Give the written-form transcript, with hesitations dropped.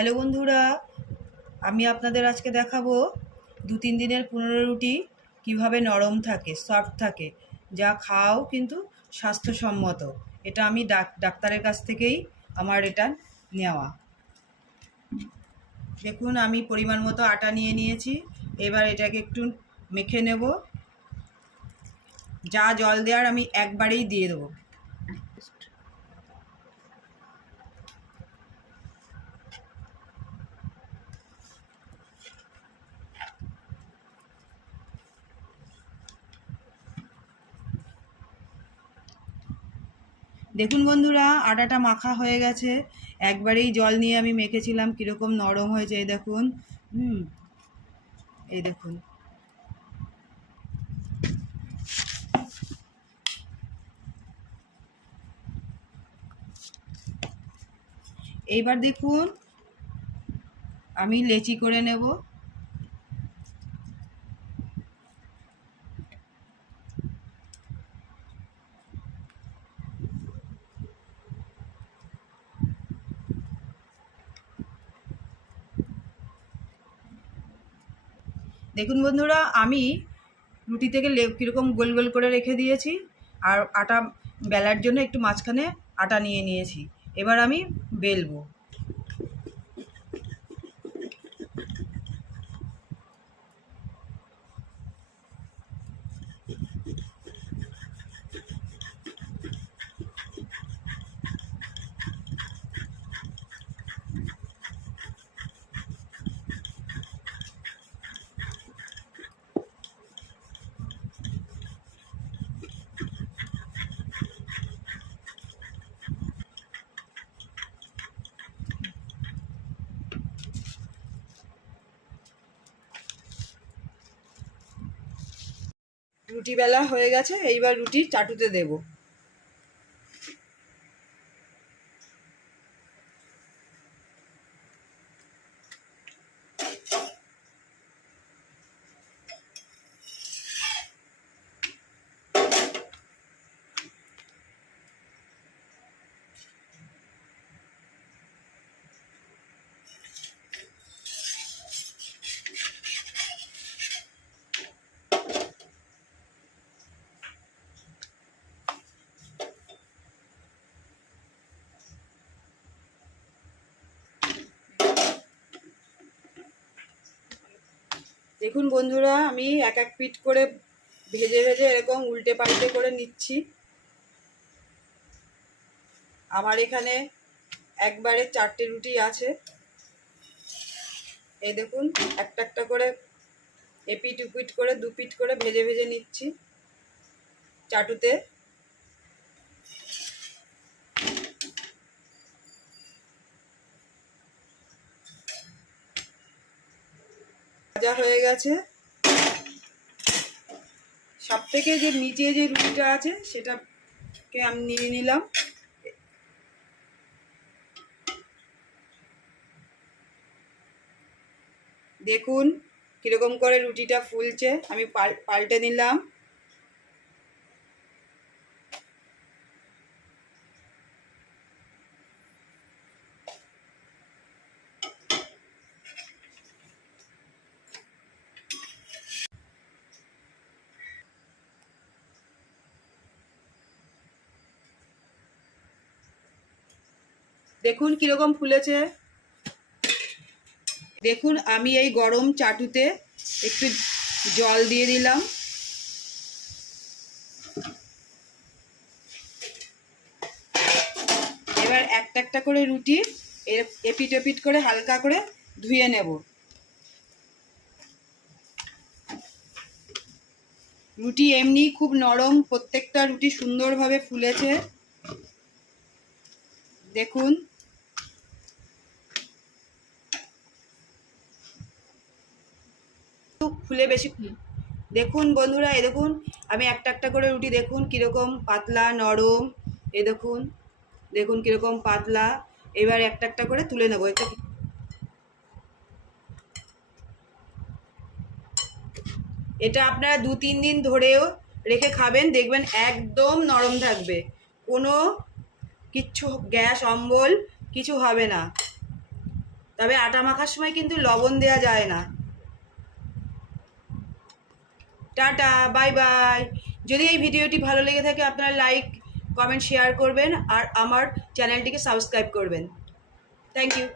Hello বন্ধুরা, আমি আপনাদের আজকে দেখাবো 2-3 দিনের 15 রুটি কিভাবে নরম থাকে, সফট থাকে, যা খাও কিন্তু স্বাস্থ্যসম্মত। এটা আমি ডাক্তারের কাছ থেকেই আমার এটা নেওয়া। দেখুন, আমি পরিমাণ মতো আটা নিয়ে নিয়েছি। এবার এটাকে একটু মেখে নেব। যা জল দেওয়ার আমি একবারেই দিয়ে দেবো। দেখুন বন্ধুরা, আটাটা মাখা হয়ে গেছে। একবারেই জল নিয়ে আমি মেখেছিলাম, কীরকম নরম হয়েছে এই দেখুন। এই দেখুন। এইবার দেখুন, আমি লেচি করে নেব। দেখুন বন্ধুরা, আমি রুটি থেকে কীরকম গোল গোল করে রেখে দিয়েছি, আর আটা বেলার জন্য একটু মাঝখানে আটা নিয়ে নিয়েছি। এবার আমি বেলবো। রুটি বেলা হয়ে গেছে, এইবার রুটি চাটুতে দেব। দেখুন বন্ধুরা, আমি এক এক পিঠ করে ভেজে ভেজে এরকম উল্টে পাল্টে করে নিচ্ছি। আমার এখানে একবারে 4টে রুটি আছে। এই দেখুন, একটা একটা করে এপিট উপিট করে 2 পিঠ করে ভেজে ভেজে নিচ্ছি চাটুতে। ভাজা হয়ে গেছে। সব থেকে যে নিচে যে রুটিটা আছে সেটাকে আমি নিয়ে নিলাম। দেখুন কিরকম করে রুটিটা ফুলছে, আমি পাল্টে নিলাম। দেখুন কিরকম ফুলেছে। দেখুন, আমি এই গরম চাটুতে একটু জল দিয়ে দিলাম। এবার একটা একটা করে রুটি এপিট এপিট করে হালকা করে ধুয়ে নেব। রুটি এমনি খুব নরম, প্রত্যেকটা রুটি সুন্দরভাবে ফুলেছে। দেখুন, ফুলে বেশি। দেখুন বন্ধুরা, এ দেখুন, আমি একটা একটা করে রুটি দেখুন কীরকম পাতলা নরম। এ দেখুন, দেখুন কীরকম পাতলা। এবার একটা একটা করে তুলে নেবো। এটা আপনারা 2-3 দিন ধরেও রেখে খাবেন, দেখবেন একদম নরম থাকবে, কোনো কিচ্ছু গ্যাস অম্বল কিছু হবে না। তবে আটা মাখার সময় কিন্তু লবণ দেওয়া যায় না। Tata, bye bye. যদি এই ভিডিওটি ভালো লেগে থাকে আপনারা লাইক, কমেন্ট, শেয়ার করবেন আর আমার চ্যানেলটিকে সাবস্ক্রাইব করবেন। Thank you.